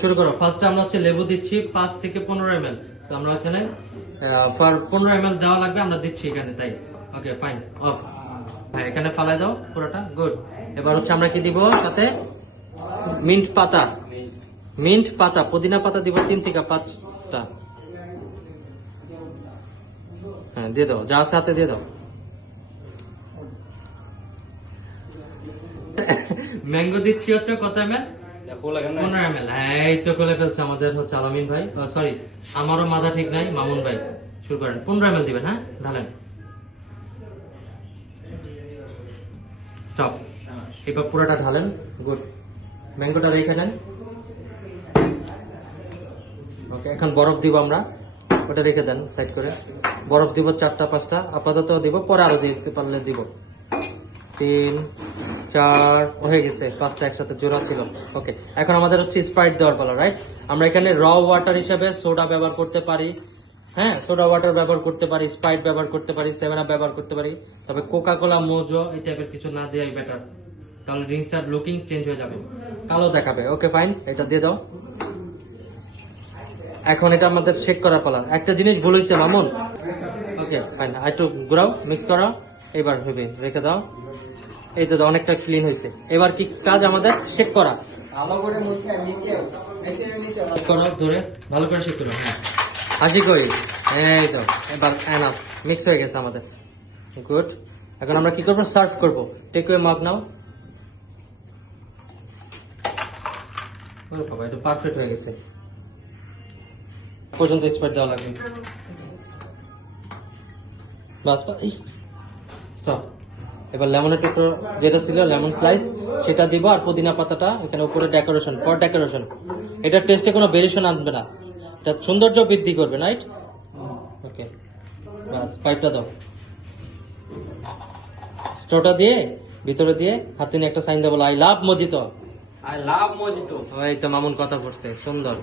শুরু করো। ফার্স্টে আমরা হচ্ছে লেবু দিচ্ছি 5 থেকে 15 ml। তো আমরা এখানে 15 ml দেওয়া লাগবে, আমরা দিচ্ছি এখানে, তাই ওকে ফাইন অফ। হ্যাঁ এখানে ফালাই দাও পুরোটা, গুড। এবার হচ্ছে আমরা কি দিব সাথে, মিন্ট পাতা, মিন্ট পাতা, পুদিনা পাতা দিব 3 থেকে 5টা। হ্যাঁ দিয়ে দাও, যা সাথে দিয়ে দাও। ম্যাঙ্গো দিচ্ছি হচ্ছে কত ml? 15 ml। হ্যাঁ এই তো করে ফেলছে আমাদের হচ্ছে আলামিন ভাই, সরি আমারও মাথা ঠিক নাই, মামুন ভাই। শুরু করেন, 15 ml দিবেন। হ্যাঁ ঢালেন, স্টপ। এবার পুরোটা ঢালেন, গুড। ম্যাঙ্গোটা রেখে দেন, ওকে। এখন বরফ দিব আমরা, ওটা রেখে দেন সাইড করে। বরফ দিব 4টা 5টা আপাতত দিব, পরে আরো দিতে পারলে দিব। 3 4 হয়ে গেছে, 5টা একসাথে জোড়া ছিল, ওকে। এখন আমাদের হচ্ছে স্প্রাইট দেওয়ার পালা, রাইট? আমরা এখানে র ওয়াটার হিসেবে সোডা ব্যবহার করতে পারি, হ্যাঁ সোডা ওয়াটার ব্যবহার করতে পারি, স্প্রাইট ব্যবহার করতে পারি, 7 আপ ব্যবহার করতে পারি। তবে কোকা কোলা, মোজো এই টাইপের কিছু না দেওয়াই বেটার, তাহলে ড্রিঙ্কসটার লুকিং চেঞ্জ হয়ে যাবে, কালো দেখাবে। ওকে ফাইন, এটা দিয়ে দাও। এখন এটা আমাদের শেক করার পালা। একটা জিনিস ভুল হয়েছে মামুন, ওকে ফাইন, একটু ঘুরাও, মিক্স করাও। এবার ভেবে রেখে দাও, এই তো অনেকটা ক্লিন হয়েছে। এবার কি কাজ আমাদের, শেক করা। ভালো করে মুখে নিতে করো ধরে, ভালো করে শেক করো। হ্যাঁ হাসি কই, এই তো এবার এনাফ, মিক্স হয়ে গেছে আমাদের, গুড। এখন আমরা কি করবো, সার্ভ করবো। টেক ওয়ে মাগ নাও। ওরে বাবা, এটা পারফেক্ট হয়ে গেছে। পর্যন্ত স্প্রাইট দেওয়া লাগবে, বাস স্টপ। এবার লেমনের টুকরো যেটা ছিল, লেমন স্লাইস, সেটা দিব, আর পুদিনা পাতাটা এখানে উপরে ডেকোরেশন, ফর ডেকোরেশন। এটা টেস্টে কোনো ভেরিয়েশন আনবে না, এটা সৌন্দর্য বৃদ্ধি করবে, রাইট? ওকে বাস, পাইপটা দাও, স্টোটা দিয়ে ভিতরে দিয়ে হাতে নিয়ে একটা সাইন দেবো, I love mojito. I love mojito. ওই তো মামুন কথা পড়ছে, সুন্দর।